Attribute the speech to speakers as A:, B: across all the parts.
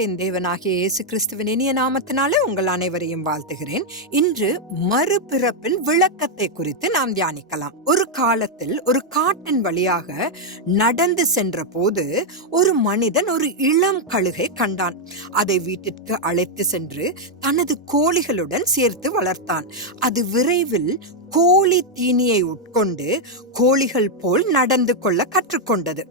A: என் தேவனாகிய இயேசு கிறிஸ்துவின் இனிய நாமத்தினாலே உங்கள் அனைவரையும் வாழ்த்துகிறேன். இன்று மறுபிறப்பின் விளக்கத்தை குறித்து நாம் தியானிக்கலாம். ஒரு காலத்தில் ஒரு காட்டின் வழியாக நடந்து சென்ற போது ஒரு மனிதன் ஒரு இளம் கழுகை கண்டான். அதை வீட்டிற்கு அழைத்து சென்று தனது கோழிகளுடன் சேர்த்து வளர்த்தான். அது விரைவில் கோழி தீனியை உட்கொண்டு கோழிகள் போல் நடந்து கொள்ள கற்றுக்கொண்டது.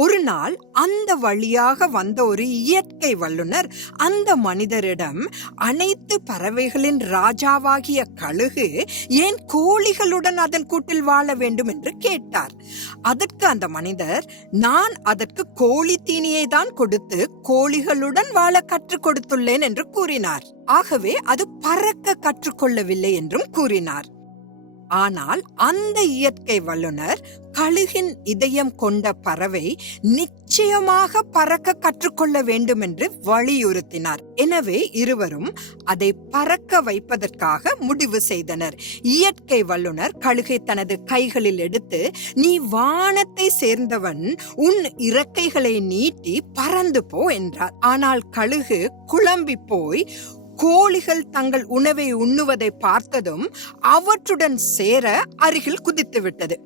A: ஒரு நாள் அந்த வழியாக வந்த ஒரு இயற்கை வல்லுனர் அந்த மனிதரிடம் அனைத்து பறவைகளின் ராஜாவாகிய கழுகு ஏன் கோழிகளுடன் அதன் கூட்டில் வாழ வேண்டும் என்று கேட்டார். அதற்கு அந்த மனிதர் நான் அதற்கு கோழி தீனியை தான் கொடுத்து கோழிகளுடன் வாழ கற்றுக் கொடுத்துள்ளேன் என்று கூறினார். ஆகவே அது பறக்க கற்றுக்கொள்ளவில்லை என்றும் கூறினார். ஆனால் அந்த இயற்கை வல்லுனர் கழுகின் இதயம் கொண்ட பறவை நிச்சயமாக பறக்க கற்றுக்கொள்ள வேண்டும் என்று வலியுறுத்தினார். எனவே இருவரும் அதை பறக்க வைப்பதற்காக முடிவு செய்தனர். இயற்கை வல்லுனர் கழுகை தனது கைகளில் எடுத்து நீ வானத்தை சேர்ந்தவன் உன் இறக்கைகளை நீட்டி பறந்து போ என்றார். ஆனால் கழுகு குழம்பி போய் கோழிகள் தங்கள் உணவை உண்ணுவதை பார்த்ததும் அவற்றுடன் சேர அருகில் குதித்து விட்டது.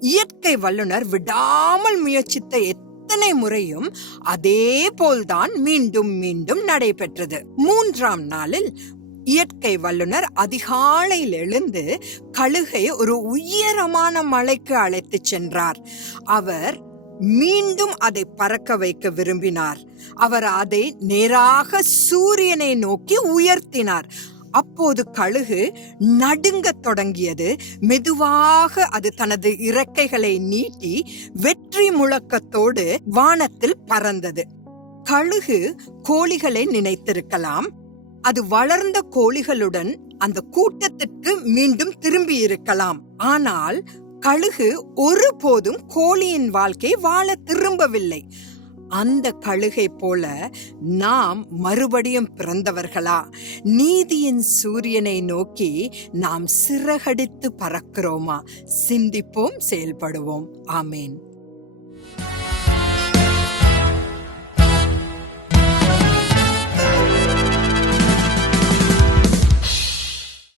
A: இயற்கை வல்லுனர் விடாமல் முயற்சித்த எத்தனை முறையும் அதே போல்தான் மீண்டும் மீண்டும் நடைபெற்றது. மூன்றாம் நாளில் இயற்கை வல்லுனர் அதிகாலையில் எழுந்து கழுகை ஒரு உயரமான மலைக்கு அழைத்துச் சென்றார். அவர் மீண்டும் அதை பறக்க வைக்க விரும்பினார். அவர் அதை நேராக சூரியனை நோக்கி உயர்த்தினார். அப்போது கழுகு நடுங்கத் தொடங்கியது. மெதுவாக அது தனது இறக்கைகளை நீட்டி வெற்றி முழக்கத்தோடு வானத்தில் பறந்தது. கழுகு கோழிகளை நினைத்திருக்கலாம். அது வளர்ந்த கோழிகளுடன் அந்த கூட்டத்திற்கு மீண்டும் திரும்பி இருக்கலாம் ஆனால் கழுகு ஒருபோதும் கோழியின் வாழ்க்கை வாழ திரும்பவில்லை. அந்த கழுகை போல நாம் மறுபடியும் பிறந்தவர்களா? நீதியின் சூரியனை நோக்கி நாம் சிறகடித்து பறக்கிறோமா? சிந்திப்போம் செயல்படுவோம். ஆமேன்.